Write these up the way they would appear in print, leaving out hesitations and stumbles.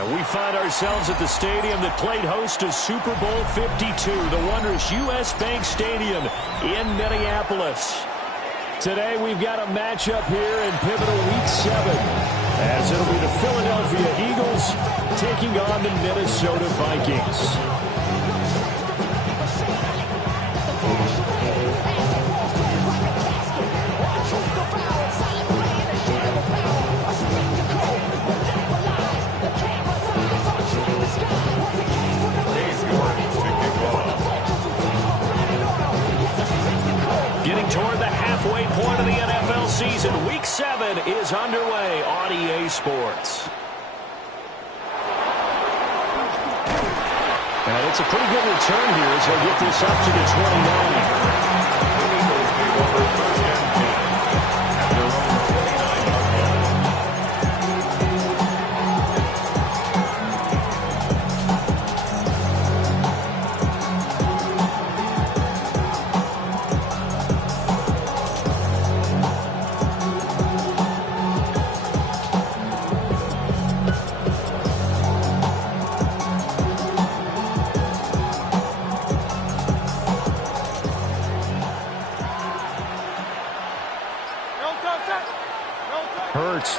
And we find ourselves at the stadium that played host to Super Bowl 52, the wondrous U.S. Bank Stadium in Minneapolis. Today we've got a matchup here in pivotal Week 7, as it'll be the Philadelphia Eagles taking on the Minnesota Vikings. Getting toward the halfway point of the NFL season, Week 7 is underway on EA Sports. And it's a pretty good return here as they get this up to the 29.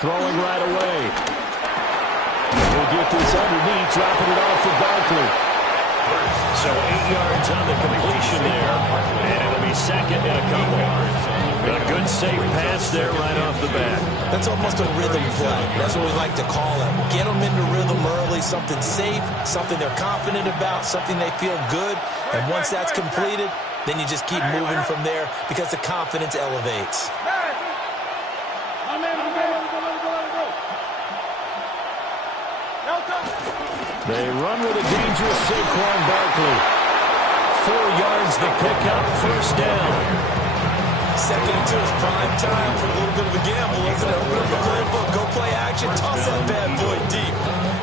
Throwing right away. We'll get this underneath, dropping it off for Barkley. So 8 yards on the completion there, and it'll be second and a couple. A good safe pass there right off the bat. That's almost a rhythm play. That's what we like to call it. Get them into rhythm early, something safe, something they're confident about, something they feel good. And once that's completed, then you just keep moving from there because the confidence elevates. They run with a dangerous Saquon Barkley. 4 yards the pickup, first down. Second and 2 is prime time for a little bit of a gamble, isn't it? Open up the playbook, go play action, toss that bad boy deep.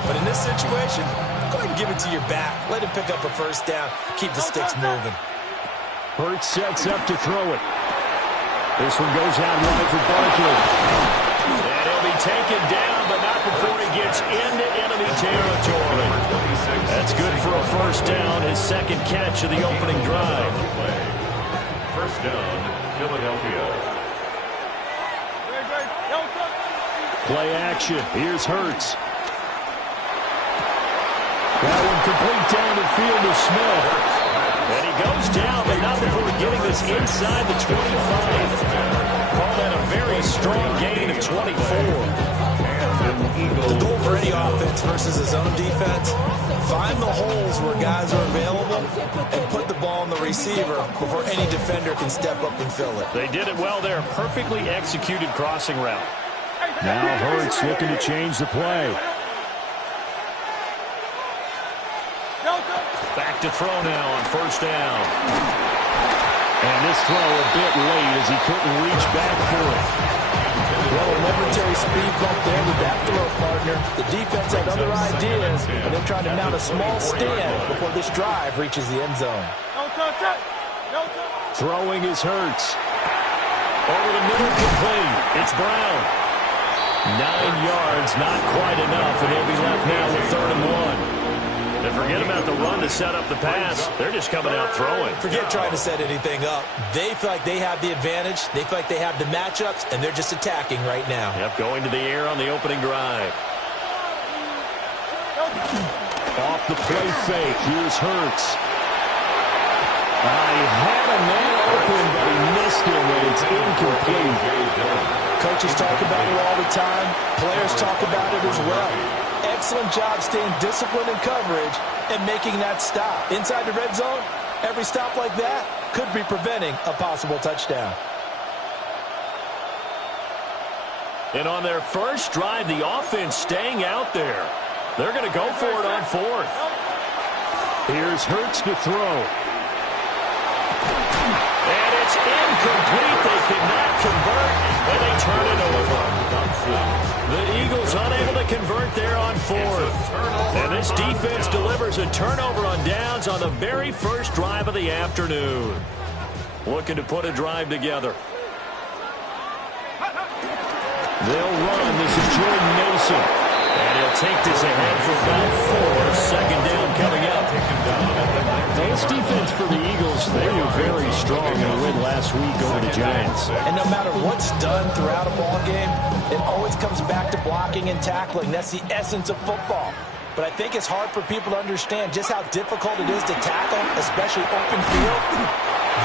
But in this situation, go ahead and give it to your back. Let him pick up a first down. Keep the sticks moving. Hurts sets up to throw it. This one goes out wide for Barkley. And he'll be taken down, but not before he gets into enemy territory. That's good for a first down, his second catch of the opening drive. First down, Philadelphia. Play action. Here's Hurts. That one complete down the field to Smith. And he goes down, but not before getting this inside the 25. Call that a very strong gain of 24. The goal for any offense versus his own defense, find the holes where guys are available and put the ball in the receiver before any defender can step up and fill it. They did it well there. Perfectly executed crossing route. Now Hurts looking to change the play. Back to throw now on first down. And this throw a bit late as he couldn't reach back for it. Well, a momentary speed bump there with that throw, partner. The defense had other ideas, and they're trying to mount a small stand before this drive reaches the end zone. Throwing is Hurts. Over the middle, complete. It's Brown. 9 yards, not quite enough, and they'll be left now with 3rd and 1. And forget about the run to set up the pass. They're just coming out throwing. Forget trying to set anything up. They feel like they have the advantage. They feel like they have the matchups, and they're just attacking right now. Yep, going to the air on the opening drive. Off the play fake. Here's Hurts. He had a man open, but he missed him, and it's incomplete. Coaches talk about it all the time. Players talk about it as well. Excellent job staying disciplined in coverage and making that stop. Inside the red zone, every stop like that could be preventing a possible touchdown. And on their first drive, the offense staying out there. They're going to go for it on 4th. Here's Hurts to throw. And it's incomplete. They cannot convert, and they turn it over. The Eagles unable to convert there on 4th. And this defense delivers a turnover on downs on the very first drive of the afternoon. Looking to put a drive together. They'll run. This is Jordan Mason. And he'll take this ahead for about 4. Second down coming up. This defense for the Eagles, they were very strong in a win last week over the Giants. And no matter what's done throughout a ball game, it always comes back to blocking and tackling. That's the essence of football. But I think it's hard for people to understand just how difficult it is to tackle, especially open field.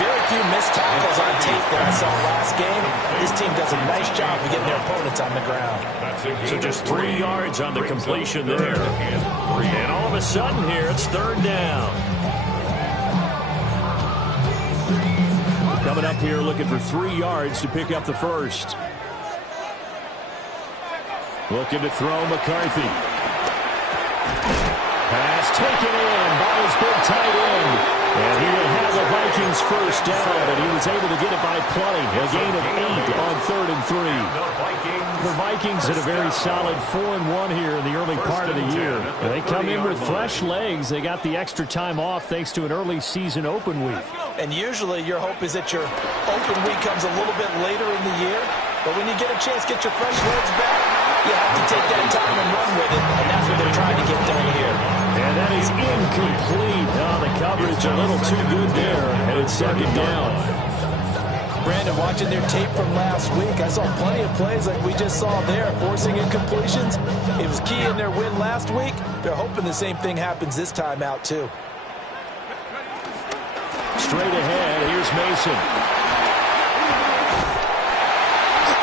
Very few missed tackles on tape that I saw last game. This team does a nice job of getting their opponents on the ground. So just 3 yards on the completion there. And all of a sudden here, it's third down. Coming up here looking for 3 yards to pick up the first. Looking to throw McCarthy. Pass taken in by his big tight end. And he will have the Vikings first down, and he was able to get it by plenty. A gain of 8 on 3rd and 3. The Vikings had a very solid 4-1 here in the early part of the year. They come in with fresh legs. They got the extra time off thanks to an early season open week. And usually your hope is that your open week comes a little bit later in the year. But when you get a chance to get your fresh legs back, you have to take that time and run with it. And that's what they're trying to get done here. And that is incomplete. Oh, the coverage a little too good there. And it's second down. Brandon, watching their tape from last week, I saw plenty of plays like we just saw there, forcing incompletions. It was key in their win last week. They're hoping the same thing happens this time out, too. Straight ahead, here's Mason.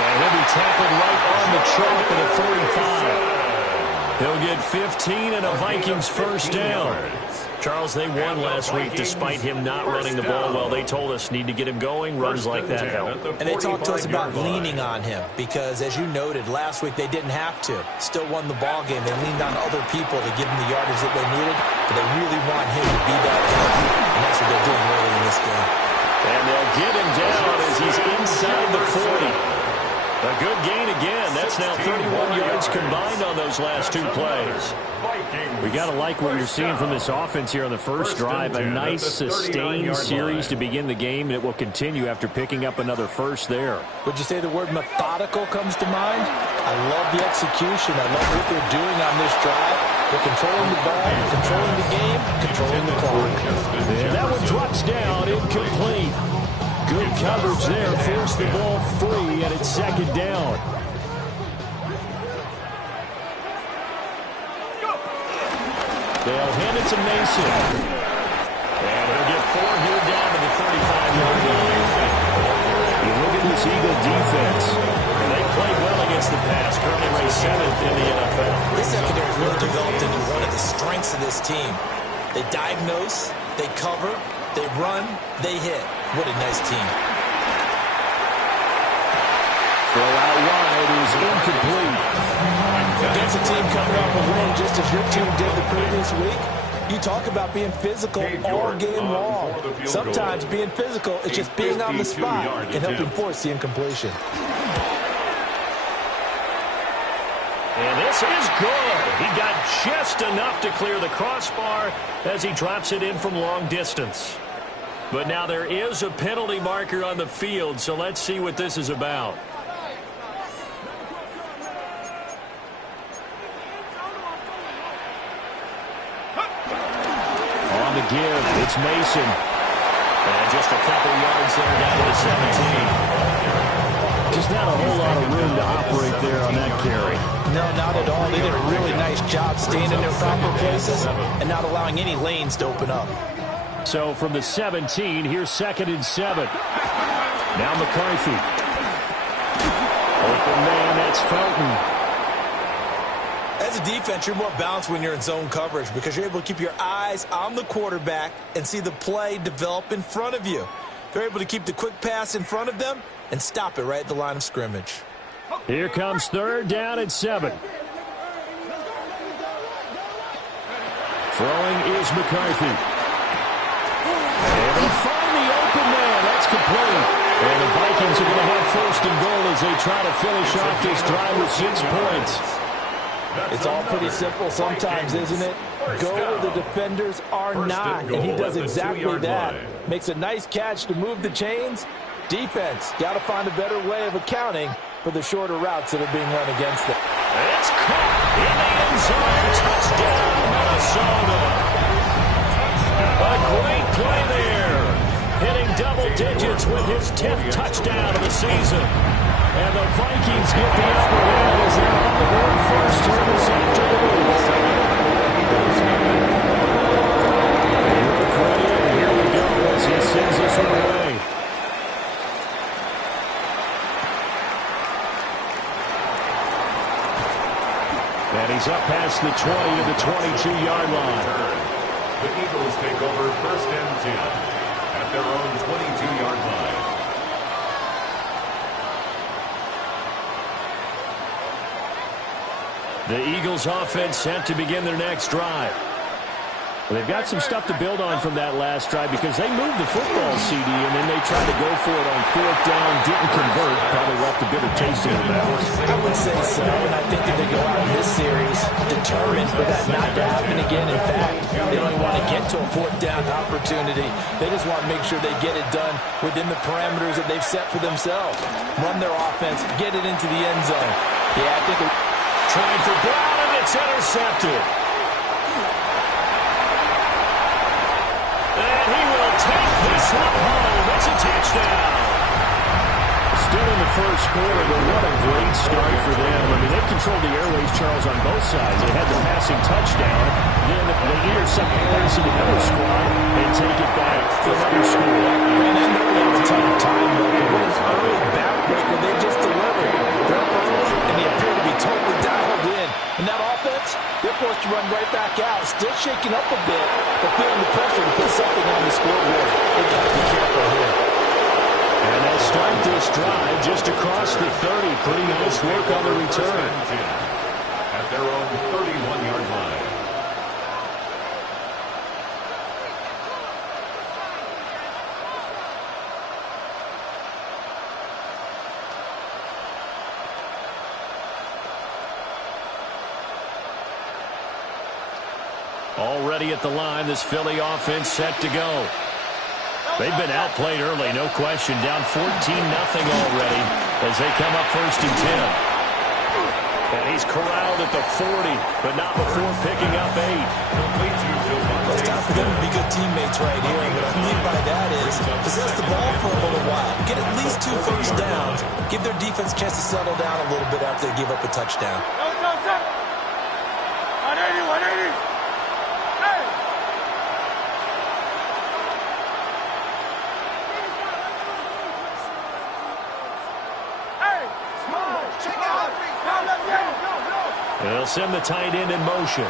And he'll be tackled right on the chalk at a 45. He'll get 15 and a Vikings first down. Charles, they won last week despite him not running the ball well. They told us need to get him going. Runs like that help. And they talked to us about leaning on him because, as you noted, last week they didn't have to. Still won the ball game. They leaned on other people to give him the yardage that they needed, but they really want him to be that guy, and that's what they're doing early in this game. And they'll get him down as he's inside the 40. A good gain again. That's now 31 yards combined on those last 2 plays. We got to like what you're seeing from this offense here on the first drive. A nice sustained series to begin the game, and it will continue after picking up another first there. Would you say the word methodical comes to mind? I love the execution. I love what they're doing on this drive. They're controlling the ball, controlling the game, controlling the clock. And that one drops down, incomplete. Good coverage there, forced the ball free, and it's second down. They'll hand it to Mason. And he'll get 4 here down to the 35-yard line. You look at this Eagle defense, and they played well against the pass, currently ranked 7th in the NFL. This secondary really developed into one of the strengths of this team. They diagnose, they cover, they run, they hit. What a nice team. Throw out wide is incomplete. Against a team coming off a win just as your team did the previous week, you talk about being physical all game long. Sometimes being physical is just being on the spot and helping force the incompletion. And this is good. He got just enough to clear the crossbar as he drops it in from long distance. But now there is a penalty marker on the field, so let's see what this is about. On the give, it's Mason. And just a couple yards there down to the 17. Just not a whole lot of room to operate there on that carry. No, not at all. They did a really nice job staying in their proper places and not allowing any lanes to open up. So from the 17, here's 2nd and 7. Now McCarthy. Open man, that's Felton. As a defense, you're more balanced when you're in zone coverage because you're able to keep your eyes on the quarterback and see the play develop in front of you. They're able to keep the quick pass in front of them and stop it right at the line of scrimmage. Here comes 3rd down and 7. Throwing is McCarthy. Able to find the open man. That's complete. And the Vikings are going to have 1st and goal as they try to finish off this drive with 6 points. It's all pretty simple sometimes, isn't it? Go where the defenders are not, and he does exactly that. Makes a nice catch to move the chains. Defense, got to find a better way of accounting for the shorter routes that are being run against them. It's caught in the end zone. Touchdown, Minnesota. A great play there. Hitting double digits with his 10th touchdown of the season. And the Vikings get the upper hand as they're on the board first here this afternoon. Here we go as he sends us away. And he's up past the 20 to the 22-yard line. The Eagles take over 1st and 10 at their own 22-yard line. The Eagles offense set to begin their next drive. Well, they've got some stuff to build on from that last drive because they moved the football, CD, and then they tried to go for it on 4th down, didn't convert, probably left a bitter taste in their mouth. I would say so, and I think that they go out in this series determined for that not to happen again. In fact, they don't even want to get to a 4th down opportunity. They just want to make sure they get it done within the parameters that they've set for themselves. Run their offense, get it into the end zone. Yeah, I think trying for Brown, and it's intercepted. And he will take this one home. It's a touchdown. Still in the first quarter, but what a great start for them. I mean, they controlled the airways, Charles, on both sides. They had the passing touchdown. Then they intercept the pass into the other squad and take it back for another score. And then they have a ton of time. But early backbreaker, they just delivered. And they appear to be totally dialed in. And that offense, they're forced to run right back out. Still shaking up a bit, but feeling the pressure to put something on the scoreboard. They've got to be careful here. And they'll start this drive just across the 30. Pretty nice work on the return. At their own 31-yard line. Already at the line, this Philly offense set to go. They've been outplayed early, no question. Down 14-0 already as they come up 1st and 10. And he's corralled at the 40, but not before picking up 8. It's time for them to be good teammates right here. And what I mean by that is possess the ball for a little while. Get at least 2 first downs. Give their defense a chance to settle down a little bit after they give up a touchdown. 180. They'll send the tight end in motion.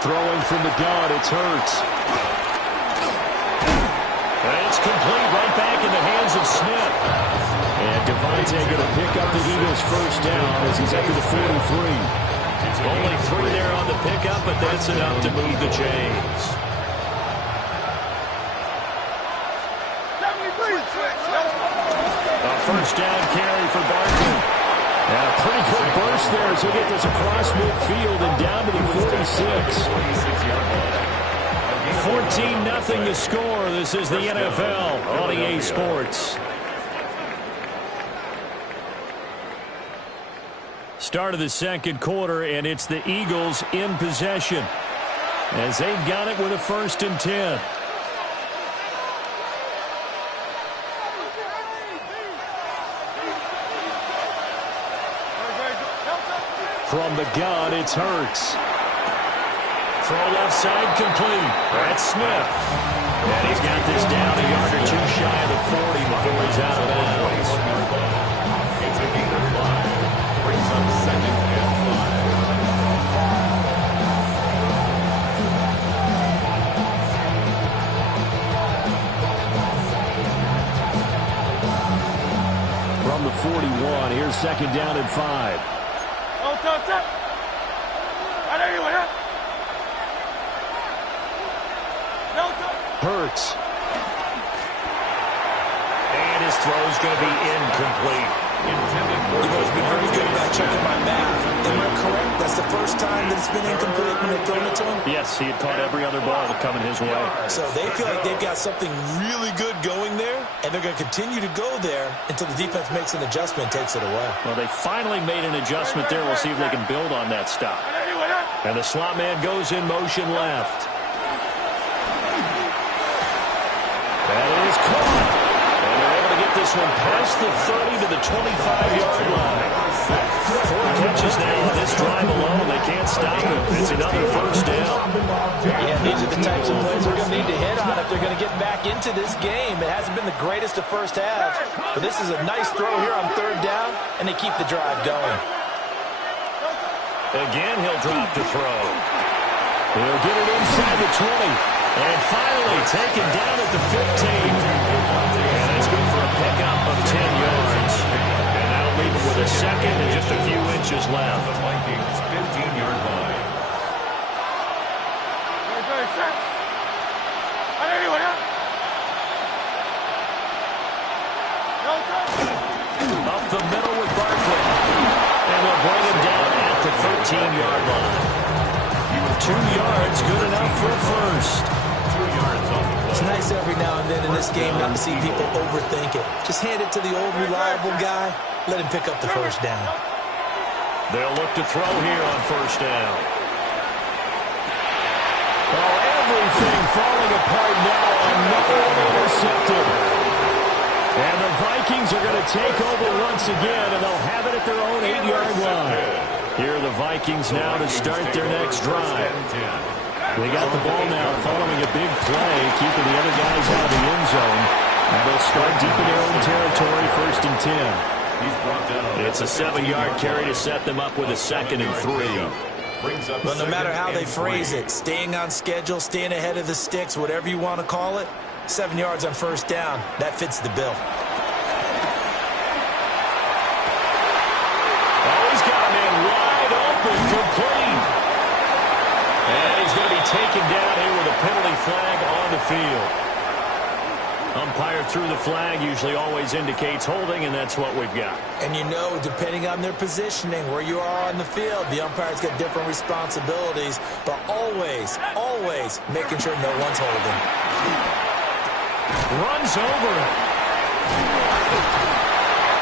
Throwing from the gun, it's Hurts. And it's complete right back in the hands of Smith. And Devontae going to pick up the Eagles' first down as he's up to the 43. Only 3 there on the pickup, but that's enough to move the chains. A first down carry for Barkley. And a pretty good burst there as he'll get this across midfield and down to the 46. 14-0 the score. This is the NFL on EA Sports. Start of the second quarter, and it's the Eagles in possession as they've got it with a 1st and 10. From the gun, it's Hurts. Throw left side complete. That's Smith. And he's got this down a yard or 2 shy of the 40 before he's out of bounds. It's a gain of 5. Brings up 2nd and 5. From the 41, here's 2nd down and 5. Hurts. And his throw's going to be incomplete. You've always been very good about checking my math. And you're correct. That's this the first time that it's been incomplete when they've thrown it to him? Yes, he had caught every other ball coming his way. So they feel like they've got something really good going there, and they're going to continue to go there until the defense makes an adjustment and takes it away. Well, they finally made an adjustment there. We'll see if they can build on that stop. And the slot man goes in motion left. That is caught. And they're able to get this one past the 30 to the 25-yard line. 4 catches now on this drive alone. They can't stop it. It's another first down. Yeah, these are the types of plays they're going to need to hit on if they're going to get back into this game. It hasn't been the greatest of first halves, but this is a nice throw here on 3rd down, and they keep the drive going. Again, he'll drop to throw. He'll get it inside the 20. And finally taken down at the 15. And it's good for a pickup of 10 yards. And that'll leave him with a second and just a few inches left. The Vikings 15-yard line. Up the middle with Barkley. And they'll bring him down at the 13-yard line. 2 yards, good enough for a first. 2 yards off the play. It's nice every now and then in this game not to see people overthink it. Just hand it to the old reliable guy. Let him pick up the first down. They'll look to throw here on first down. Oh, everything falling apart now. Another one intercepted. And the Vikings are going to take over once again, and they'll have it at their own 8-yard line. Here are the Vikings now to start their next drive. They got the ball now following a big play, keeping the other guys out of the end zone. And they'll start deep in their own territory, 1st and 10. It's a 7-yard carry to set them up with a 2nd and 3. But no matter how they phrase it, staying on schedule, staying ahead of the sticks, whatever you want to call it, 7 yards on 1st down, that fits the bill. Complete. And he's going to be taken down here with a penalty flag on the field. Umpire threw the flag, usually always indicates holding, and that's what we've got. And you know, depending on their positioning, where you are on the field, the umpire's got different responsibilities, but always, always making sure no one's holding. Runs over it.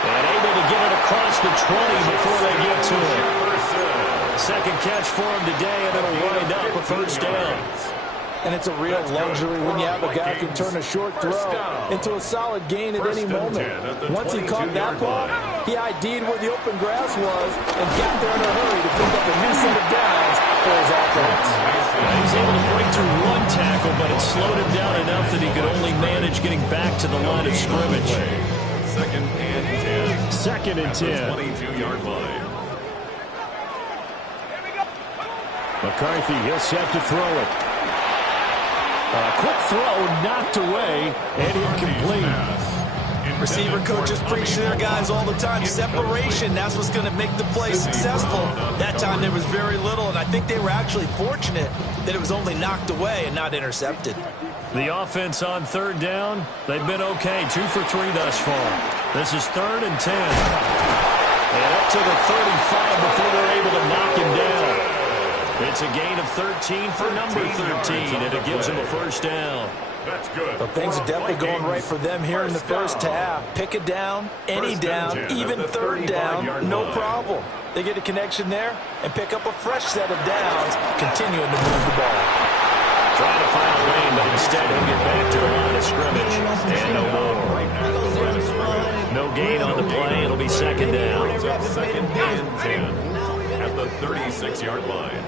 And able to get it across the 20 before they get to it. Second catch for him today, and it'll wind up a first down. And it's a real luxury when you have a guy who can turn a short throw into a solid gain at any moment. Once he caught that ball, he ID'd where the open grass was and got there in a hurry to pick up a new set of downs for his offense. He's able to break through one tackle, but it slowed him down enough that he could only manage getting back to the line of scrimmage. 2nd and 10. 2nd and 10. 22-yard line. McCarthy, he'll set to throw it. A quick throw, knocked away, and incomplete. Receiver coaches preach to their guys all the time. Separation, that's what's going to make the play successful. That time there was very little, and I think they were actually fortunate that it was only knocked away and not intercepted. The offense on 3rd down, they've been okay. 2 for 3 thus far. This is 3rd and 10. And up to the 35 before they're able to knock him down. It's a gain of 13 for number 13, and it gives him a first down. That's good. But things are definitely going right for them here in the first half. Pick a down, any down, even 3rd down, no problem. They get a connection there and pick up a fresh set of downs, continuing to move the ball. Trying to find a lane, but instead he'll get back to the line of scrimmage. And no more. No gain on the play. It'll be 2nd down. 2nd and 10 at the 36-yard line.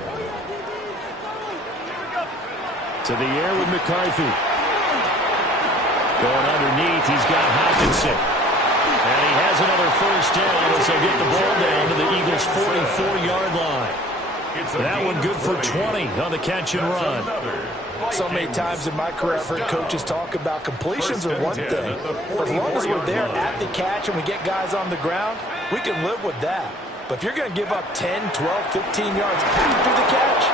To the air with McCarthy. Going underneath, he's got Hawkinson. And he has another first down as they get the ball down to the Eagles' 44-yard line. That one good for 20 on the catch and run. So many times in my career I've heard coaches talk about completions are one thing. As long as we're there at the catch and we get guys on the ground, we can live with that. But if you're going to give up 10, 12, 15 yards after the catch,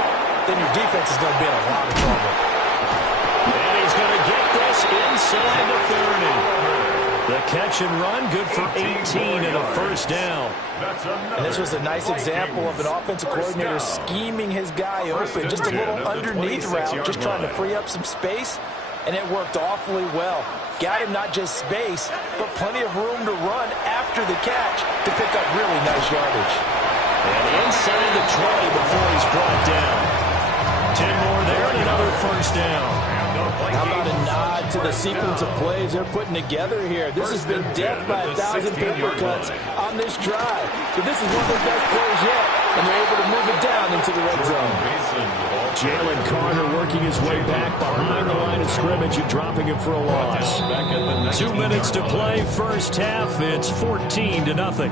then your defense is going to be in a lot of trouble. And he's going to get this inside the 30. The catch and run, good for 18 and a first down. And this was a nice example of an offensive coordinator scheming his guy open. Just a little underneath route, just trying to free up some space, and it worked awfully well. Got him not just space, but plenty of room to run after the catch to pick up really nice yardage. And inside the 20 before he's brought down. 10 more there and another first down. How about a nod to the sequence of plays they're putting together here? This has been death by 1,000 paper cuts on this drive. But this is one of their best plays yet, and they're able to move it down into the red zone. Jalen Carter working his way back behind the line of scrimmage and dropping it for a loss. 2 minutes to play, first half. It's 14-0.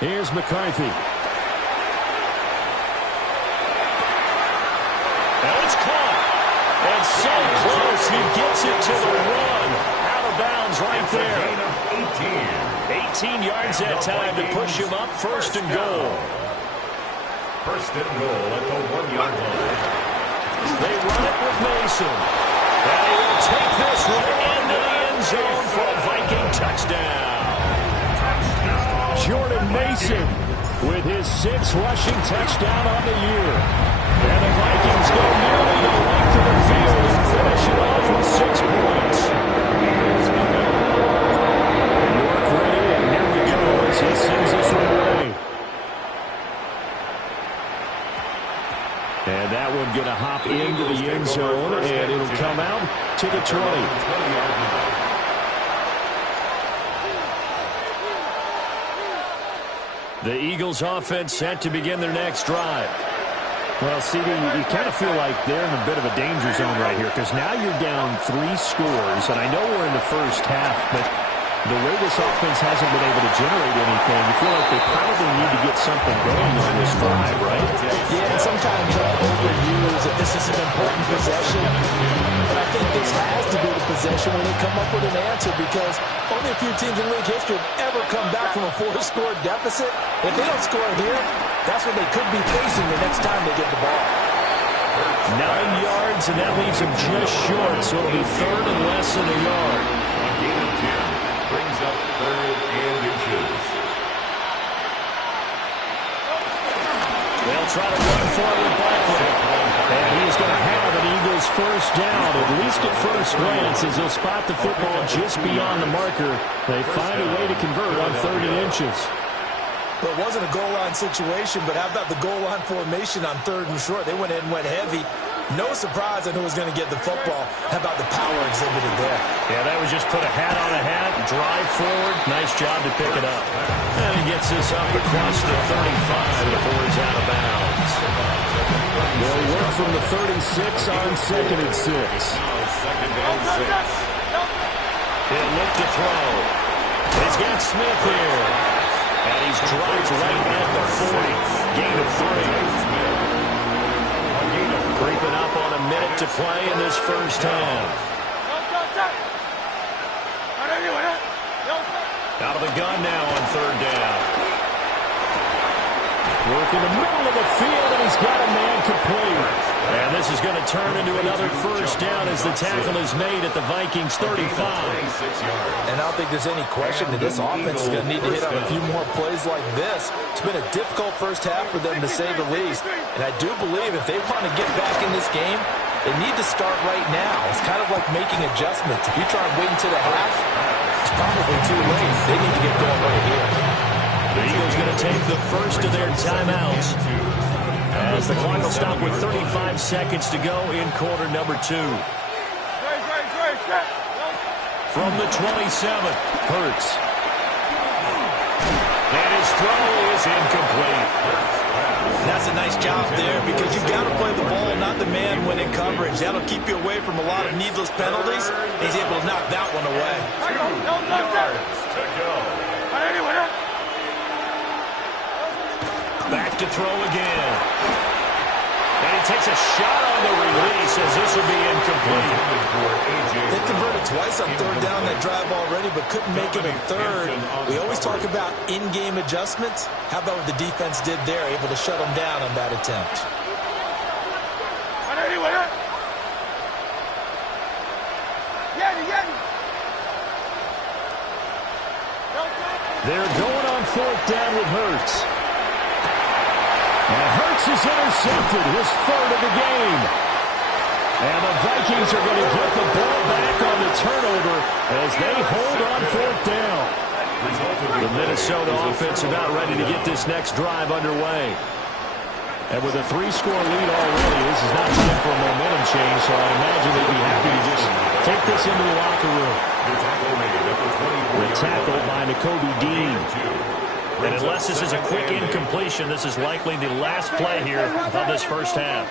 Here's McCarthy. And it's caught. And so close, he gets it to the run. Out of bounds right there. 18 yards that time to push him up, first and goal. First and goal at the 1-yard line. They run it with Mason. And he will take this right into the end zone for a Viking touchdown. Jordan Mason with his 6th rushing touchdown on the year. And the Vikings go nearly the length of the field and finish it off with 6 points. York ready, and here we go as he sends this one away. And that one going to hop into the end zone, and it'll come out to the 20. The Eagles offense set to begin their next drive. Well, CD, you kind of feel like they're in a bit of a danger zone right here because now you're down 3 scores, and I know we're in the first half, but the way this offense hasn't been able to generate anything, you feel like they probably need to get something going on this drive, right? Yeah, and sometimes overuse that this is an important possession, but I think this has to be the possession when they come up with an answer because only a few teams in league history have ever come back from a 4-score deficit. If they don't score here, that's what they could be facing the next time they get the ball. 9 yards, and that leaves them just short, so it'll be third and less than a yard. Gain of 10 brings up 3rd and inches. They'll try to run forward Barkley. And he's going to have an Eagles first down, at least at first glance, as they'll spot the football just beyond the marker. They find a way to convert on 3rd and inches. Well, it wasn't a goal line situation, but how about the goal line formation on 3rd and short? They went in and went heavy. No surprise on who was going to get the football. How about the power exhibited there? Yeah, that was just put a hat on a hat, drive forward. Nice job to pick it up. And he gets this up across the 35 before he's out of bounds. They'll work from the 36 on 2nd and 6. He'll look to throw. He's got Smith here. And he's dropped right at the 40. Gain of 3. Creeping up on a minute to play in this first half. Out of the gun now on 3rd down. Work in the middle of the field, and he's got a man complete. And this is going to turn into another first down as the tackle is made at the Vikings 35. And I don't think there's any question that this offense is going to need to hit on a few more plays like this. It's been a difficult first half for them, to say the least. And I do believe if they want to get back in this game, they need to start right now. It's kind of like making adjustments. If you try and wait until the half, it's probably too late. They need to get going right here. The Eagles going to take the first of their timeouts as the clock will stop with 35 seconds to go in quarter number 2. From the 27, Hurts. And his throw is incomplete. That's a nice job there because you've got to play the ball, not the man when in coverage. That'll keep you away from a lot of needless penalties. He's able to knock that one away. 2 yards to go. Back to throw again. And he takes a shot on the release as this will be incomplete. They converted twice on third down that drive already, but couldn't make it a third. We always talk about in-game adjustments. How about what the defense did there, able to shut them down on that attempt? They're going on fourth down with Hurts. And Hurts is intercepted, his third of the game. And the Vikings are going to get the ball back on the turnover as they hold on fourth down. The Minnesota offense about ready to get this next drive underway. And with a 3-score lead already, this is not time for a momentum change, so I imagine they'd be happy to just take this into the locker room. The tackle by Nakobe Dean. And unless this is a quick incompletion, this is likely the last play here of this first half.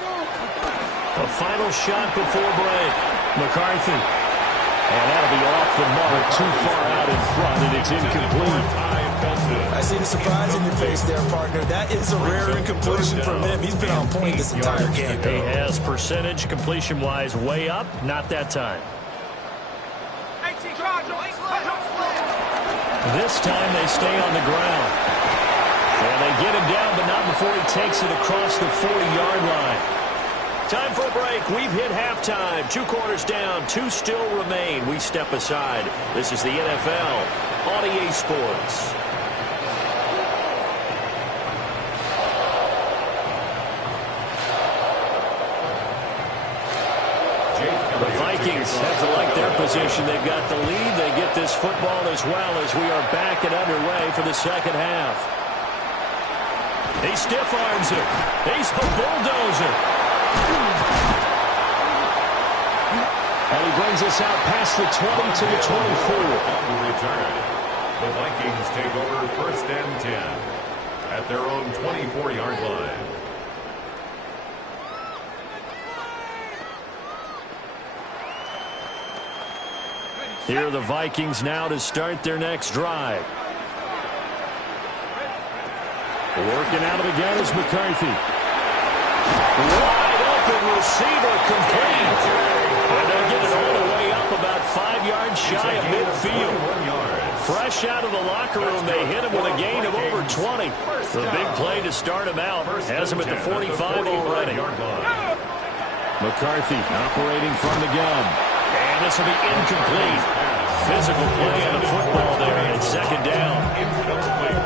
A final shot before break. McCarthy. And that'll be off the mark, too far out in front, and it's incomplete. I see the surprise in your face there, partner. That is a rare incompletion from him. He's been on point this entire game. He has percentage completion-wise way up. Not that time. This time they stay on the ground. And they get him down, but not before he takes it across the 40-yard line. Time for a break. We've hit halftime. 2 quarters down. 2 still remain. We step aside. This is the NFL on EA Sports. The Vikings have to like their position. They've got the lead. They get this football as well as we are back and underway for the second half. He stiff arms it. He's a bulldozer. And he brings us out past the 20 to the 24. On the return, the Vikings take over first and 10 at their own 24-yard line. Here are the Vikings now to start their next drive. Working out of the gun is McCarthy. Wide open receiver complete. And they'll get it all the way up about 5 yards shy of midfield. Fresh out of the locker room, they hit him with a gain of over 20. The big play to start him out has him at the 45 already. McCarthy operating from the gun. And this will be incomplete. Physical play on the football there, and second down.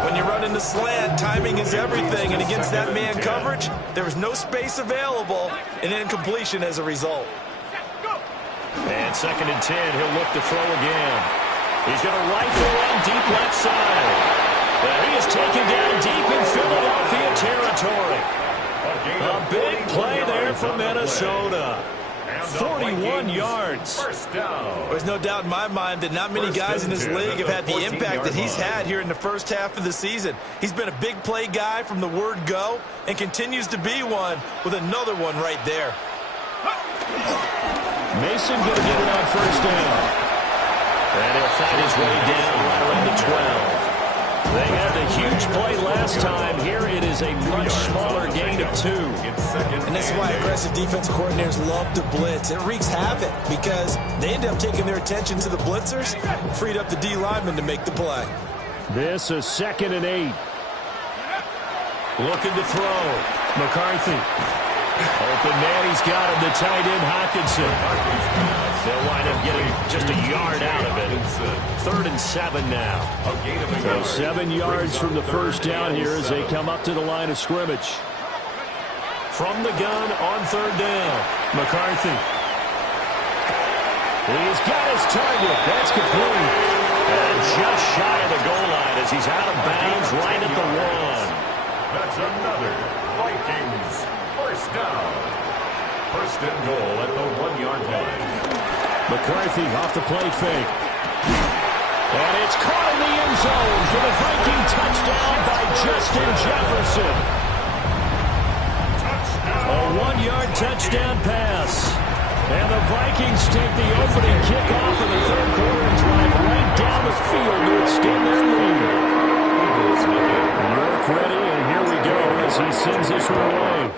When you run in the slant, timing is everything, and against that man coverage, there was no space available, and incompletion as a result. And second and 10, he'll look to throw again. He's going to rifle around deep left side. But he is taken down deep in Philadelphia territory. A big play there for Minnesota. 41 yards. There's no doubt in my mind that not many guys in this league have had the impact that he's had here in the first half of the season. He's been a big play guy from the word go and continues to be one with another one right there. Mason going to get it on first down. And he'll find his way down right around the 12. They had the huge play last time. Here it is a much smaller gain of 2. And that's why aggressive defensive coordinators love to blitz. It wreaks havoc because they end up taking their attention to the blitzers, freed up the D lineman to make the play. This is second and 8. Looking to throw. McCarthy. Open man, he's got him. The tight end, Hockenson. They'll wind up getting just a yard out of it. 3rd and 7 now. So 7 yards from the first down here as they come up to the line of scrimmage. From the gun on 3rd down. McCarthy. He's got his target. That's complete. And just shy of the goal line as he's out of bounds right at the 1. That's another Vikings first down. First and goal at the 1-yard line. McCarthy off the play fake. And it's caught in the end zone for the Viking touchdown by Justin Jefferson. A 1-yard touchdown pass. And the Vikings take the opening kickoff of the 3rd quarter and drive right down the field to extend their lead. York ready, and here we go as he sends this one away.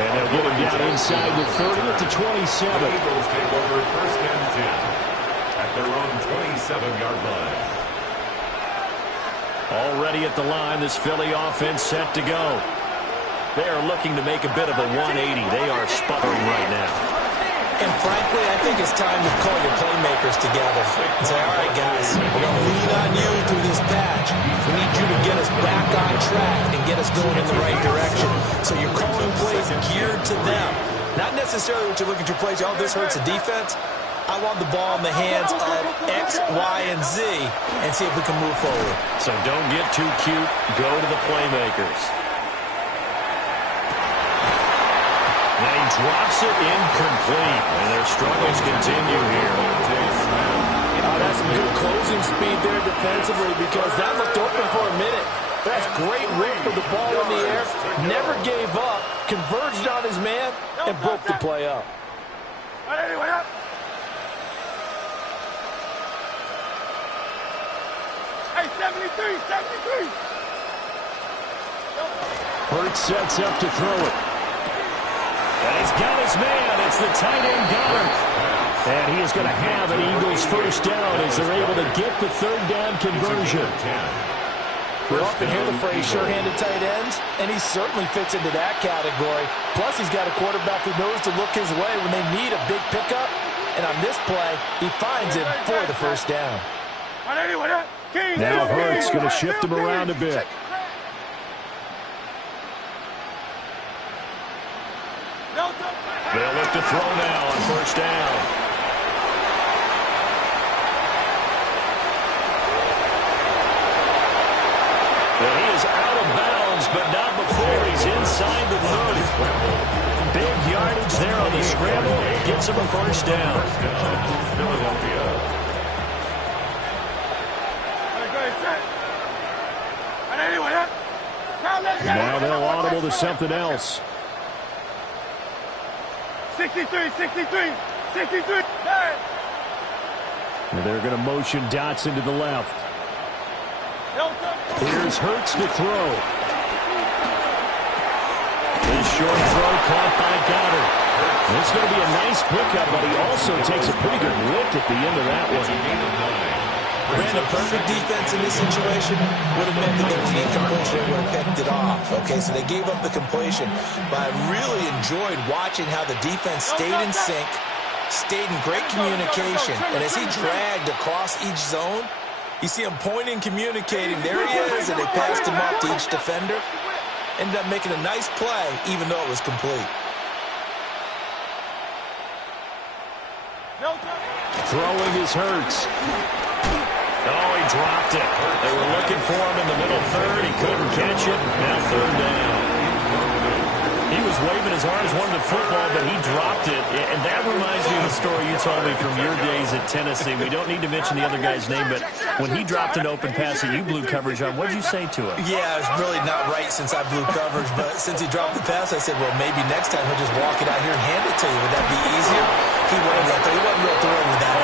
And they'll get him down inside the 30 at the 27. The Eagles take over first and 10 at their own 27-yard line. Already at the line, this Philly offense set to go. They are looking to make a bit of a 180. They are sputtering right now. And frankly, I think it's time to call your playmakers together and say, all right, guys, we're going to lean on you through this patch. We need you to get us back on track and get us going in the right direction. So you're calling plays geared to them. Not necessarily what you look at your plays, oh, this hurts the defense. I want the ball in the hands of X, Y, and Z and see if we can move forward. So don't get too cute. Go to the playmakers. Now he drops it incomplete, and their struggles continue here. That's some good closing speed there defensively because that looked open for a minute. That's great work with the ball in the air. Never gave up, converged on his man, and broke the play up. Hey, 73. Hurts sets up to throw it. And he's got his man. It's the tight end Goddard. And he is going to have an Eagles first down as they're able to get the third down conversion. We often hear the phrase sure-handed tight ends, and he certainly fits into that category. Plus, he's got a quarterback who knows to look his way when they need a big pickup. And on this play, he finds him for the first down. Now Hurts going to shift him around a bit. They'll look to throw now on first down. Well, he is out of bounds, but not before he's inside the 30. Big yardage there on the scramble, and it gets him a first down. Philadelphia. Now they'll audible to something else. 63. And they're going to motion Dotson to the left. Here's Hurts to throw. His short throw caught by Goddard. It's going to be a nice pickup, but he also takes a pretty good lick at the end of that one. Ran a perfect defense in this situation would have meant that there was an incompletion and would have picked it off. Okay, so they gave up the completion. But I really enjoyed watching how the defense stayed in sync, stayed in great communication. And as he dragged across each zone, you see him pointing, communicating. There he is, and they passed him off to each defender. Ended up making a nice play, even though it was complete. Throwing his Hurts. Oh, he dropped it. They were looking for him in the middle third. He couldn't catch it. Now third down. He was waving as hard as wanted the football, but he dropped it. And that reminds me of the story you told me from your days at Tennessee. We don't need to mention the other guy's name, but when he dropped an open pass that you blew coverage on, what did you say to him? Yeah, it's really not right since I blew coverage, but since he dropped the pass, I said, well, maybe next time he'll just walk it out here and hand it to you. Would that be easier? He wasn't real thrilled with that.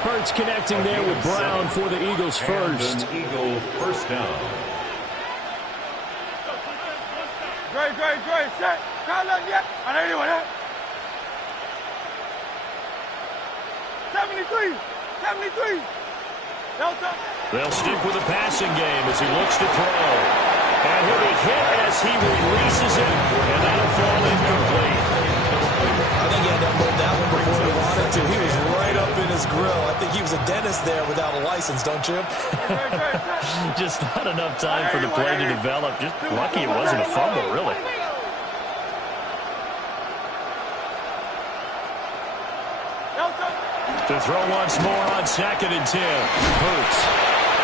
Hurts connecting there with Brown for the Eagles first. Eagle first down. Great. Set. I know you want that. 73. They'll stick with the passing game as he looks to throw. And he'll be hit as he releases it, and that'll fall incomplete. I think he had to unload that one before he wanted to. He was right up in his grill. I think he was a dentist there without a license, don't you? Just not enough time for the play to develop. Just lucky it wasn't a fumble, really. To throw once more on 2nd and 10. Hurts.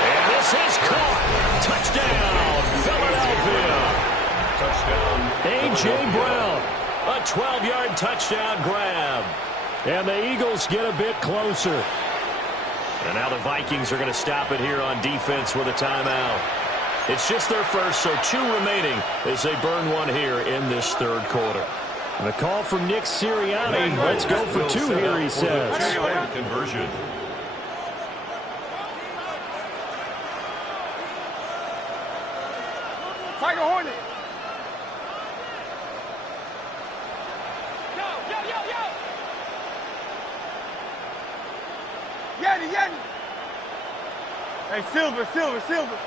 And this is caught. Touchdown, Philadelphia. A.J. Brown. A 12-yard touchdown grab. And the Eagles get a bit closer. And now the Vikings are going to stop it here on defense with a timeout. It's just their first, so 2 remaining as they burn one here in this third quarter. The call from Nick Sirianni. Let's go for 2 here, he says. Conversion. Tiger Hornet. Yo, yo, yo, yo. Yeti, Yeti. Hey, Silver, Silver, Silver.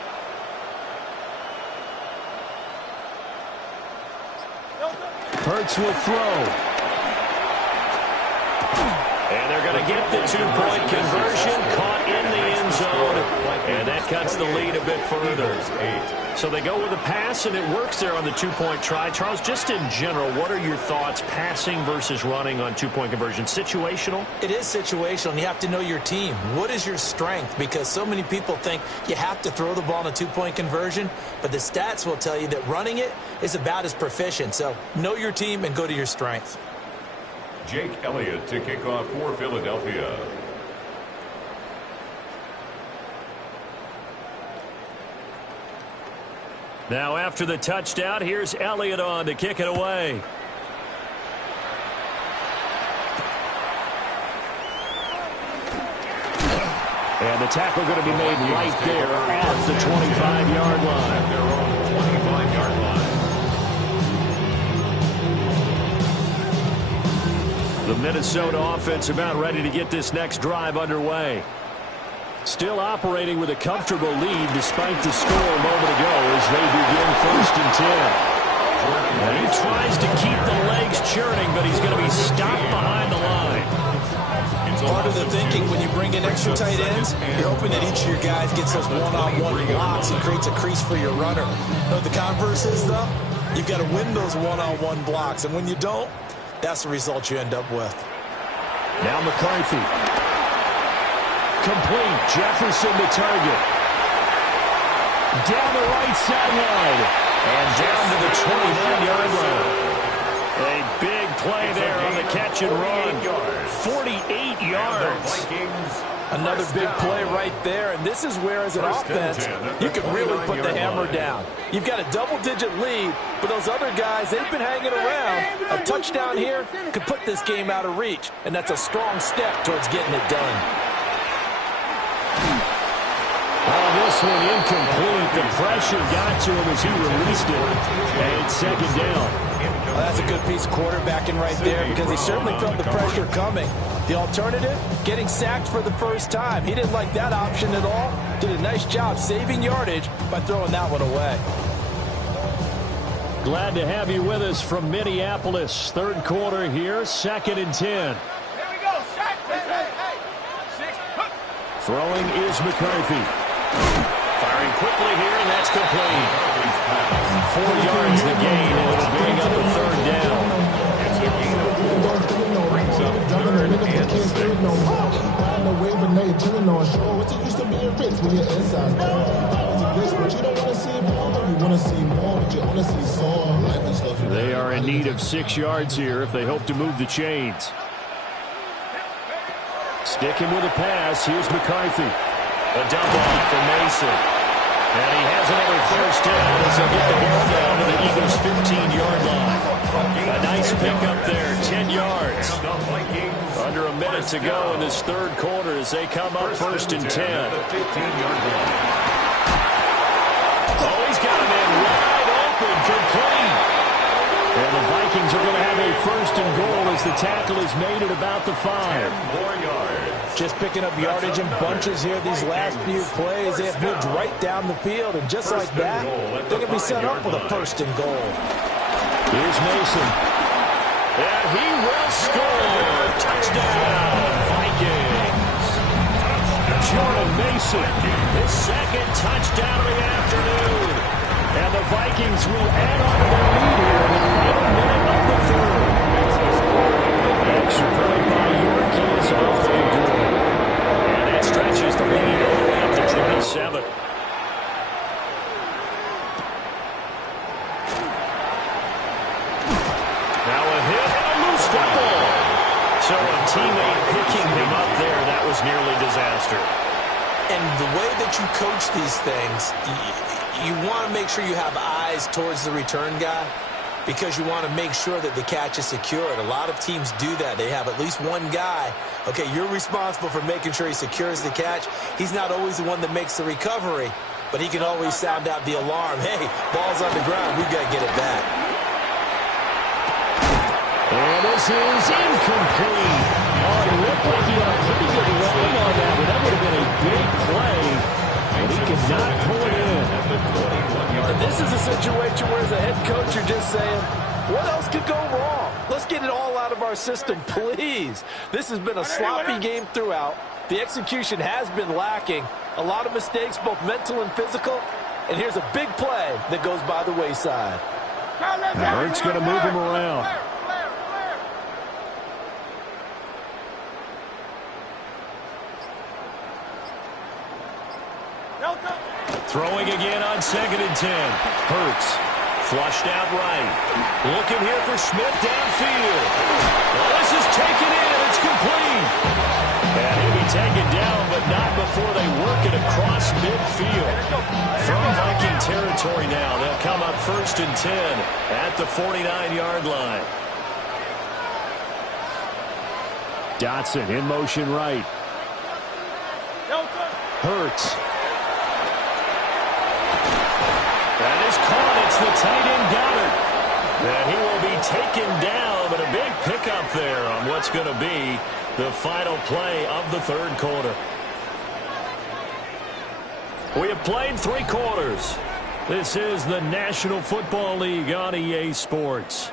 Hurts will throw. And they're going to get the two-point conversion, caught in the end zone, and that cuts the lead a bit further. So they go with a pass, and it works there on the two-point try. Charles, just in general, what are your thoughts passing versus running on two-point conversion? Situational? It is situational, and you have to know your team. What is your strength? Because so many people think you have to throw the ball in a two-point conversion, but the stats will tell you that running it is about as proficient. So know your team and go to your strength. Jake Elliott to kick off for Philadelphia. Now after the touchdown, here's Elliott on to kick it away. And the tackle going to be made right there at the 25-yard line. At their own 25-yard line. The Minnesota offense about ready to get this next drive underway. Still operating with a comfortable lead despite the score a moment ago as they begin 1st and 10. And he tries to keep the legs churning, but he's going to be stopped behind the line. Part of the thinking when you bring in extra tight ends, you're hoping that each of your guys gets those one-on-one blocks and creates a crease for your runner. You know what the converse is, though? You've got to win those one-on-one blocks, and when you don't, that's the result you end up with. Now McCarthy. Complete. Jefferson the target. Down the right sideline. And down to the 29-yard line. A big play there on the catch and run. 48 yards. Another big play right there, and this is where, as an offense, you can really put the hammer down. You've got a double-digit lead, but those other guys, they've been hanging around. A touchdown here could put this game out of reach, and that's a strong step towards getting it done. Oh, this one incomplete. The pressure got to him as he released it. And 2nd down. Well, that's a good piece of quarterbacking right there because he certainly felt the pressure coming. The alternative, getting sacked for the first time. He didn't like that option at all. Did a nice job saving yardage by throwing that one away. Glad to have you with us from Minneapolis. 3rd quarter here, 2nd and 10. Here we go. Shot. Hey. 6. Throwing is McCarthy. Firing quickly here, and that's complete. 4 yards the gain, and it'll bring up a 3rd down. Brings up 3rd and 6. They are in need of 6 yards here if they hope to move the chains. Sticking with a pass, here's McCarthy. A dump off for Mason. And he has another 1st down as they get the ball down to the Eagles' 15-yard line. A nice pickup there, 10 yards. Under a minute to go in this 3rd quarter as they come up 1st and 10. Oh, he's got him in wide open, complete. And the Vikings are going to have a 1st and goal as the tackle is made at about the 5. 10 more yards. Just picking up yardage in bunches here these last few plays. They have moved right down the field, and just like that, they're going to be set up with a 1st and goal. Here's Mason. And he will score. Touchdown, Vikings. Jordan Mason, his 2nd touchdown of the afternoon. And the Vikings will add on to their lead here in the final minute of the 3rd. Extra point by Yorkie is opening door. And that stretches the lead all the way up to 27. Now a hit and a loose football. So a teammate picking him up there, that was nearly disaster. And the way that you coach these things, you want to make sure you have eyes towards the return guy because you want to make sure that the catch is secured. A lot of teams do that. They have at least one guy. Okay, you're responsible for making sure he secures the catch. He's not always the one that makes the recovery, but he can always sound out the alarm. Hey, ball's on the ground. We've got to get it back. And this is incomplete. Oh, it looked like he had a pretty good run on that, but that would have been a big play. But he could not pull it in. And this is a situation where as a head coach, you're just saying, what else could go wrong? Let's get it all out of our system, please. This has been a sloppy game throughout. The execution has been lacking. A lot of mistakes, both mental and physical. And here's a big play that goes by the wayside. Now Hurts going to move him around. Throwing again on 2nd and 10. Hurts flushed out right. Looking here for Smith downfield. Well, this is taken in. It's complete. And he'll be taken down, but not before they work it across midfield. From Viking territory now, they'll come up 1st and 10 at the 49-yard line. Dotson in motion right. Hurts. That is caught. It's the tight end Goddard. And he will be taken down, but a big pickup there on what's going to be the final play of the 3rd quarter. We have played 3 quarters. This is the National Football League on EA Sports.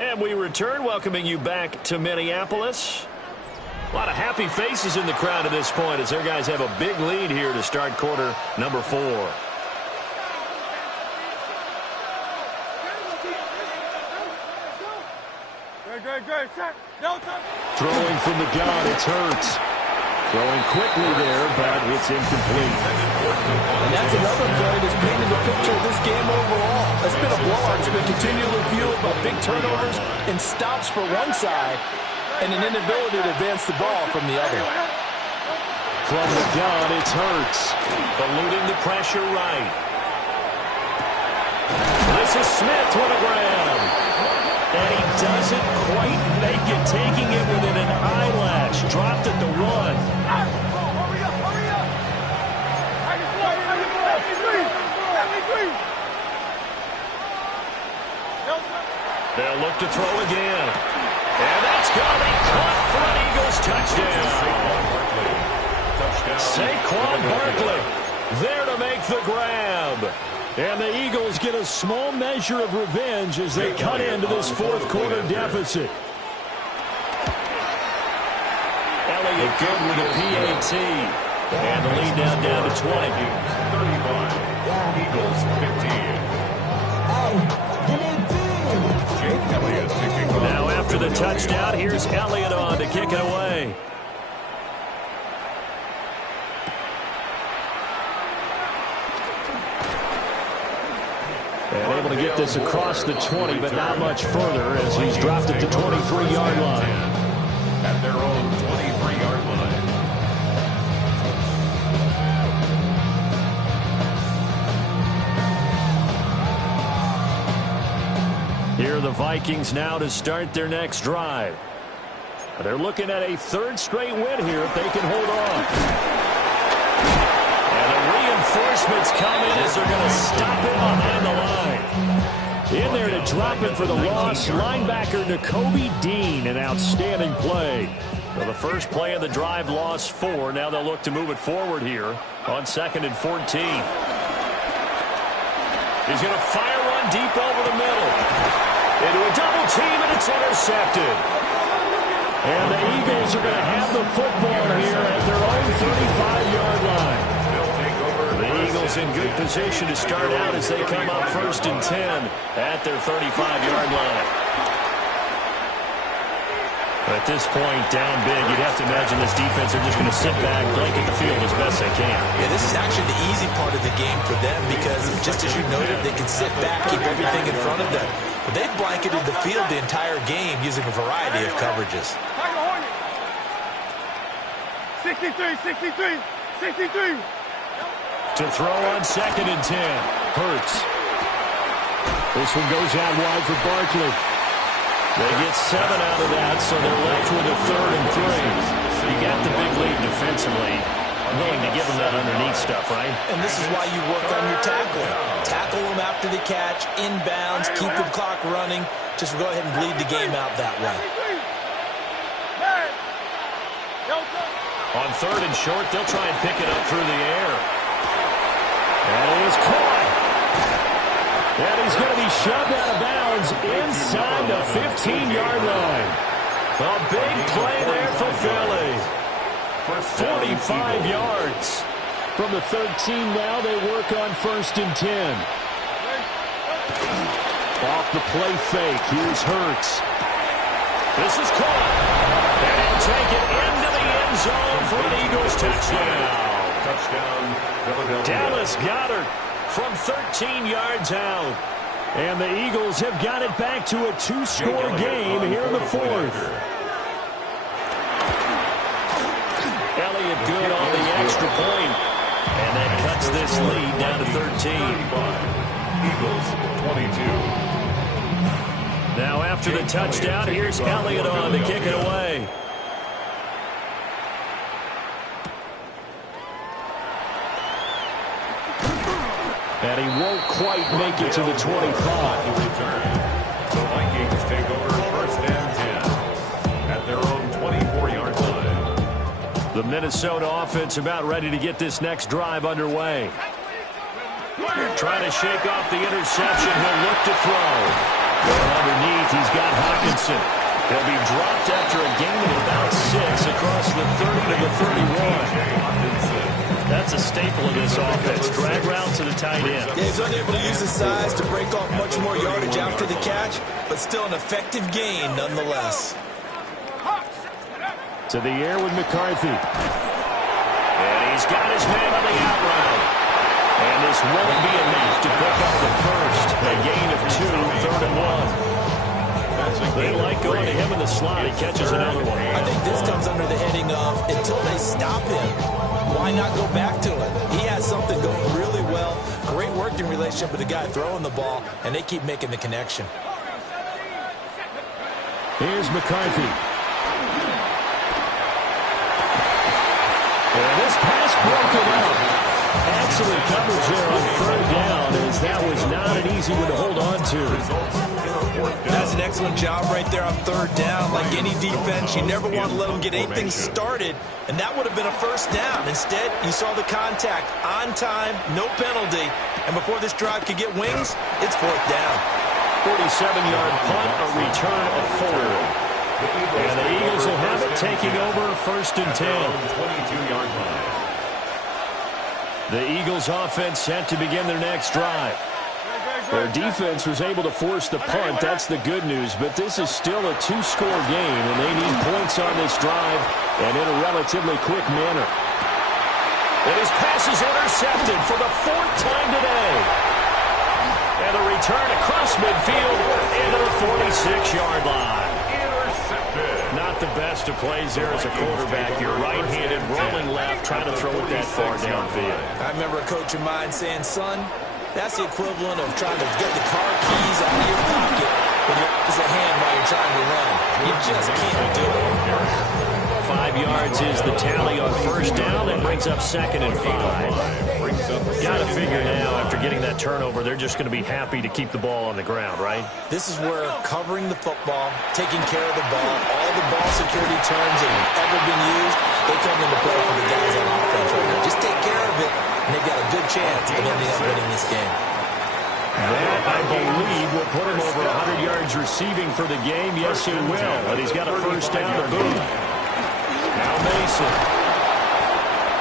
And we return, welcoming you back to Minneapolis. A lot of happy faces in the crowd at this point as their guys have a big lead here to start quarter number 4. Throwing from the gun, it's Hurts. Throwing quickly there, but it's incomplete. And that's another play that's painted the picture of this game overall. It's been a blowout. It's been continually fueled by big turnovers and stops for one side and an inability to advance the ball from the other. From the gun, it's Hurts. Eluding the pressure right. This is Smith with a grab. And he doesn't quite make it, taking it within an eyelash. Dropped at the 1. They'll look to throw again. And that's going to be caught for an Eagles touchdown. Saquon Barkley there to make the grab. And the Eagles get a small measure of revenge as they cut into this 4th quarter deficit. Elliott good with a PAT. And the lead now down to 20. 35. Eagles 15. Now after the touchdown, here's Elliott on to kick it away. And able to get this across the 20, but not much further as he's dropped at the 23-yard line. At their own 23-yard line. Here are the Vikings now to start their next drive. They're looking at a 3rd straight win here if they can hold on. Reinforcements come in as they're going to stop him behind the line. In there to drop it for the loss, linebacker Nakobe Dean, an outstanding play. So the first play of the drive lost 4. Now they'll look to move it forward here on 2nd and 14. He's going to fire one deep over the middle. Into a double team, and it's intercepted. And the Eagles are going to have the football here at their own 35-yard line. The Eagles in good position to start out as they come up 1st and 10 at their 35-yard line. At this point, down big, you'd have to imagine this defense are just going to sit back, blanket the field as best they can. Yeah, this is actually the easy part of the game for them because, just as you noted, they can sit back, keep everything in front of them. But they've blanketed the field the entire game using a variety of coverages. 63, 63, 63. To throw on 2nd and 10. Hurts. This one goes out wide for Barkley. They get 7 out of that, so they're left with a 3rd and 3. You got the big lead defensively. willing to give him that underneath stuff, right? And this is why you work on your tackling. Tackle them after the catch, inbounds, keep the clock running. Just go ahead and bleed the game out that way. On 3rd and short, they'll try and pick it up through the air. And he is caught. And he's going to be shoved out of bounds inside the 15-yard line. A big play there for Philly. 45 yards. From the 13 now, they work on 1st and 10. Off the play fake, here's Hurts. This is caught. And he'll take it into the end zone for an Eagles touchdown. Dallas Goedert from 13 yards out. And the Eagles have got it back to a 2-score game here in the 4th. Elliott good on the extra point. And that cuts this lead down to 13. Eagles 22. Now after the touchdown, here's Elliott on to kick it away. And he won't quite make it to the 25. The Vikings take over 1st and 10 at their own 24-yard line. The Minnesota offense about ready to get this next drive underway. Trying to shake off the interception. He'll look to throw. Going underneath, he's got Hawkinson. He'll be dropped after a gain of about 6 across the 30 to the 31. That's a staple of this offense. Drag route to the tight end. Yeah, he's unable to use his size to break off much more yardage after the catch, but still an effective gain nonetheless. To the air with McCarthy. And he's got his man on the out route. And this won't be enough to pick up the first. A gain of 2, 3rd and 1. They like going to him in the slot. He catches another one. I think this comes under the heading of until they stop him, why not go back to it? He has something going really well. Great working relationship with the guy throwing the ball, and they keep making the connection. Here's McCarthy. And this pass broken up. Excellent coverage there on 3rd down, as that was not an easy one to hold on to. That's an excellent job right there on 3rd down. Like any defense, you never want to let them get anything started, and that would have been a 1st down. Instead, you saw the contact on time, no penalty, and before this drive could get wings, it's 4th down. 47-yard punt, a return of 4. And the Eagles will have it, taking over 1st and 10. 22-yard line. The Eagles offense set to begin their next drive. Their defense was able to force the punt. That's the good news. But this is still a 2-score game, and they need points on this drive and in a relatively quick manner. And his pass is intercepted for the 4th time today. And a return across midfield into the 46-yard line. Not the best of plays there as a quarterback. You're right-handed, rolling left, trying to throw it that far downfield. I remember a coach of mine saying, son, that's the equivalent of trying to get the car keys out of your pocket with your hand while you're trying to run. You just can't do it. 5 yards is the tally on 1st down. That brings up 2nd and 5. Got to figure now, after getting that turnover, they're just going to be happy to keep the ball on the ground, right? This is where covering the football, taking care of the ball, all the ball security terms that have ever been used, they come into play for the guys on offense right now. Just take care of it, and they've got a good chance of ending up winning this game. That, I believe, will put him over 100 yards receiving for the game. Yes, he will. And he's got a 1st down to boot. Now Mason.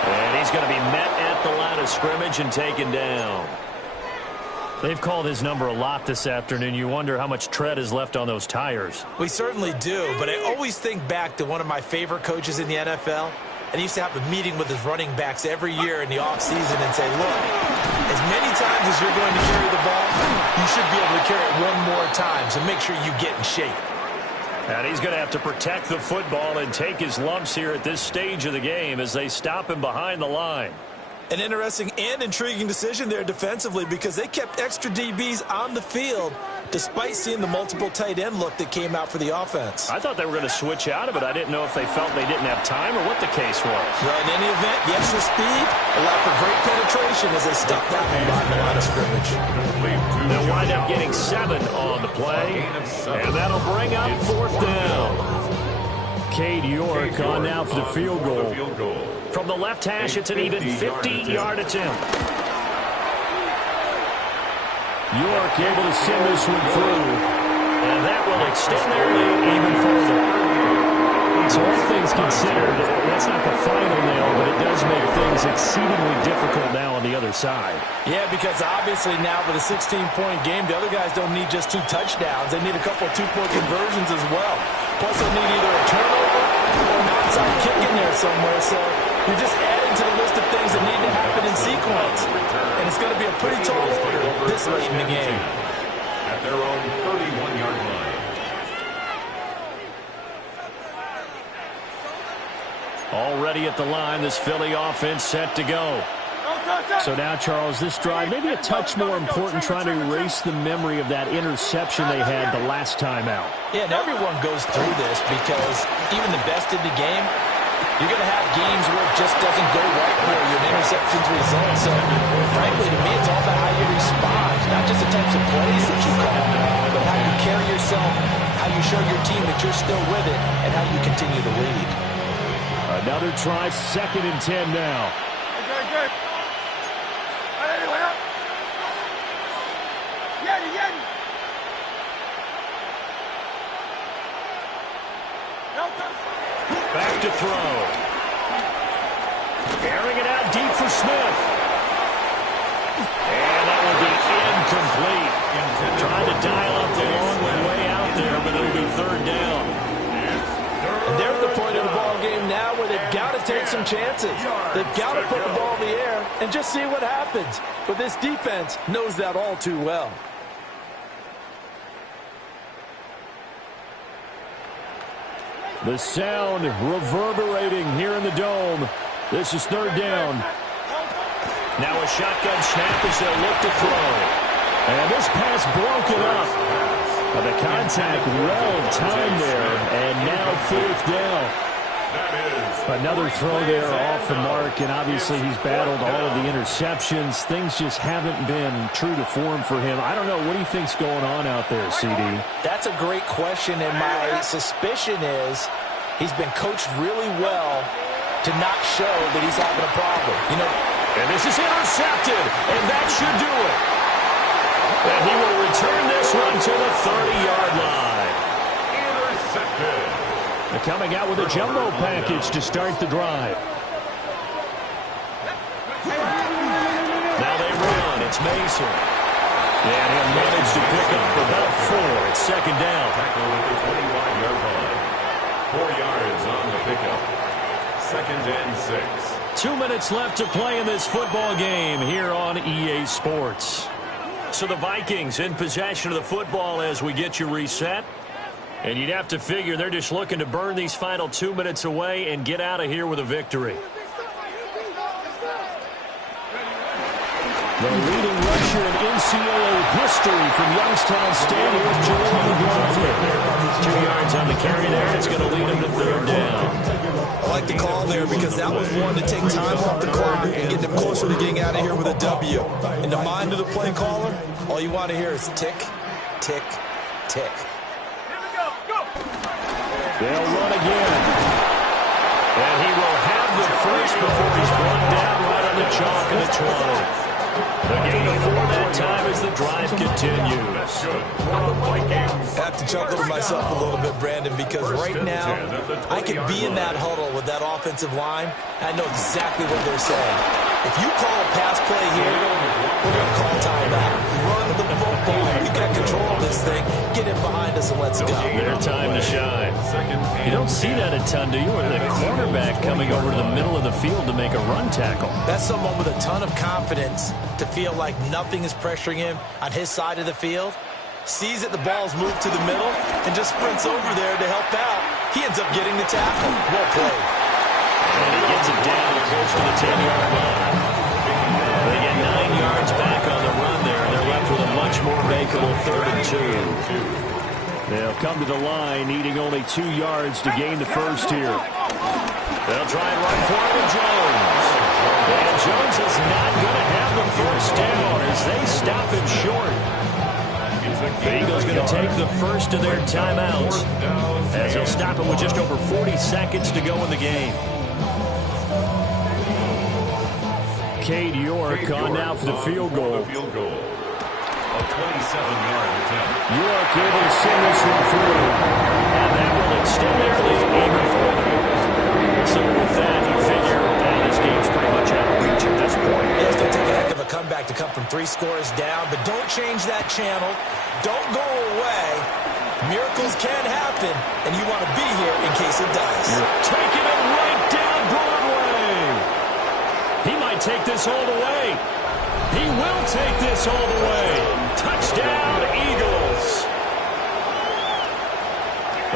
And he's going to be met at the line of scrimmage and taken down. They've called his number a lot this afternoon. You wonder how much tread is left on those tires. We certainly do, but I always think back to one of my favorite coaches in the NFL. And he used to have a meeting with his running backs every year in the offseason and say, look, as many times as you're going to carry the ball, you should be able to carry it one more time, so make sure you get in shape. And he's going to have to protect the football and take his lumps here at this stage of the game as they stop him behind the line. An interesting and intriguing decision there defensively because they kept extra DBs on the field despite seeing the multiple tight end look that came out for the offense. I thought they were going to switch out of it. I didn't know if they felt they didn't have time or what the case was. Well, in any event, the extra speed allowed for great penetration as they stuck that one by the line of scrimmage. They'll wind up getting 7 on the play, and that'll bring up 4th down. Cade York on now for the field goal. From the left hash, it's an even 50-yard attempt. York able to send this one through, and that will extend their lead even further. So all things considered, that's not the final nail, but it does make things exceedingly difficult now on the other side. Yeah, because obviously now with a 16-point game, the other guys don't need just 2 touchdowns. They need a couple of 2-point conversions as well. Plus, they'll need either a turnover or an onside kick in there somewhere. So you're just adding to the list of things that need to happen in sequence. And it's going to be a pretty tall order this late in the game. At their own 31-yard line. Already at the line, this Philly offense set to go. So now, Charles, this drive maybe a touch more important, trying to erase the memory of that interception they had the last time out. Yeah, and everyone goes through this because even the best in the game, you're going to have games where it just doesn't go right for you, and interceptions result. So, frankly, to me, it's all about how you respond, not just the types of plays that you call, but how you carry yourself, how you show your team that you're still with it, and how you continue to lead. Another try, 2nd and 10 now. Back to throw. Airing it out deep for Smith. And that will be incomplete. Trying to dial up the long way out there, but it'll be 3rd down. And they're at the point of the ball game now where they've got to take some chances. They've got to put the ball in the air and just see what happens. But this defense knows that all too well. The sound reverberating here in the dome. This is 3rd down. Now a shotgun snap as they'll look to throw. And this pass broken up. But the contact well timed there. And now 4th down. Another throw there off the mark. And obviously he's battled all of the interceptions. Things just haven't been true to form for him. I don't know. What do you think's going on out there, CD? That's a great question. And my suspicion is he's been coached really well to not show that he's having a problem. You know, and this is intercepted, and that should do it. And he will return this one to the 30-yard line. Intercepted. They're coming out with a jumbo package to start the drive. Now they run. It's Mason. And he'll manage to pick up about 4. It's 2nd down. Tackle at the 25-yard line. 4 yards on the pickup. 2nd and 6. 2 minutes left to play in this football game here on EA Sports. So the Vikings in possession of the football as we get you reset. And you'd have to figure they're just looking to burn these final 2 minutes away and get out of here with a victory. The leading rusher in NCAA history from Youngstown State is Jaleel McLaughlin. 2 yards on the carry there. It's going to lead him to 3rd down. I like the call there because that was one to take time off the clock and get them closer to getting out of here with a W. In the mind of the play caller, all you want to hear is tick, tick, tick. They'll run again. And he will have the first before he's brought down right on the chalk of the 20. The gain of 4 that time as the drive continues. Vikings. I have to chuckle to myself a little bit, Brandon, because right now I could be in that huddle with that offensive line. I know exactly what they're saying. If you call a pass play here, we're going to call timeout. Run the football. We got control of this thing. Get it behind us and let's go. Their time to shine. You don't see that a ton, do you? Or the cornerback coming over to the middle of the field to make a run tackle. That's someone with a ton of confidence to feel like nothing is pressuring him on his side of the field. Sees that the ball's moved to the middle and just sprints over there to help out. He ends up getting the tackle. Well played. And he gets it down close to the 10-yard line. come to the line, needing only 2 yards to gain the first here. They'll try and run for it with Jones. And Jones is not going to have the first down as they stop him short. The Eagles going to take the first of their timeouts as they'll stop him with just over 40 seconds to go in the game. Cade York on now for the field goal. A 27-yard attempt. York able to send this one through. And that will extend their lead even further. So with that, you figure that this game's pretty much out of reach at this point. Yeah, it's going to take a heck of a comeback to come from 3 scores down, but don't change that channel. Don't go away. Miracles can happen, and you want to be here in case it does. Taking it right down Broadway. He might take this all the way. He will take this all the way. Touchdown, Eagles.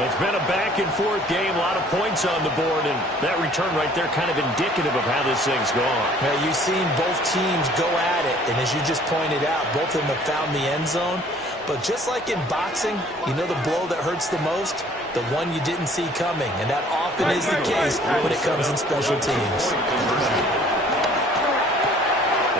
It's been a back-and-forth game, a lot of points on the board, and that return right there kind of indicative of how this thing's gone. Now, you've seen both teams go at it, and as you just pointed out, both of them have found the end zone. But just like in boxing, you know the blow that hurts the most? The one you didn't see coming, and that often is the case when it comes in special teams.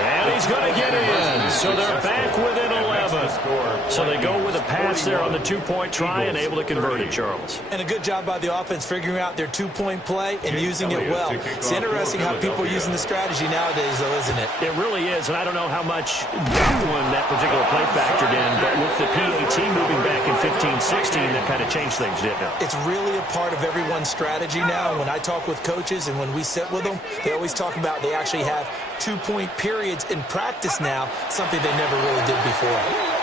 And he's going to get in. So they're back within 11. So they go with a pass there on the 2-point try and able to convert it, Charles. And a good job by the offense figuring out their 2-point play and using it well. It's interesting how people are using the strategy nowadays, though, isn't it? It really is, and I don't know how much that one, that particular play factored in, but with the PAT moving back in 15-16, that kind of changed things, didn't it? It's really a part of everyone's strategy now. When I talk with coaches and when we sit with them, they always talk about they actually have 2-point periods in practice now, something they never really did before.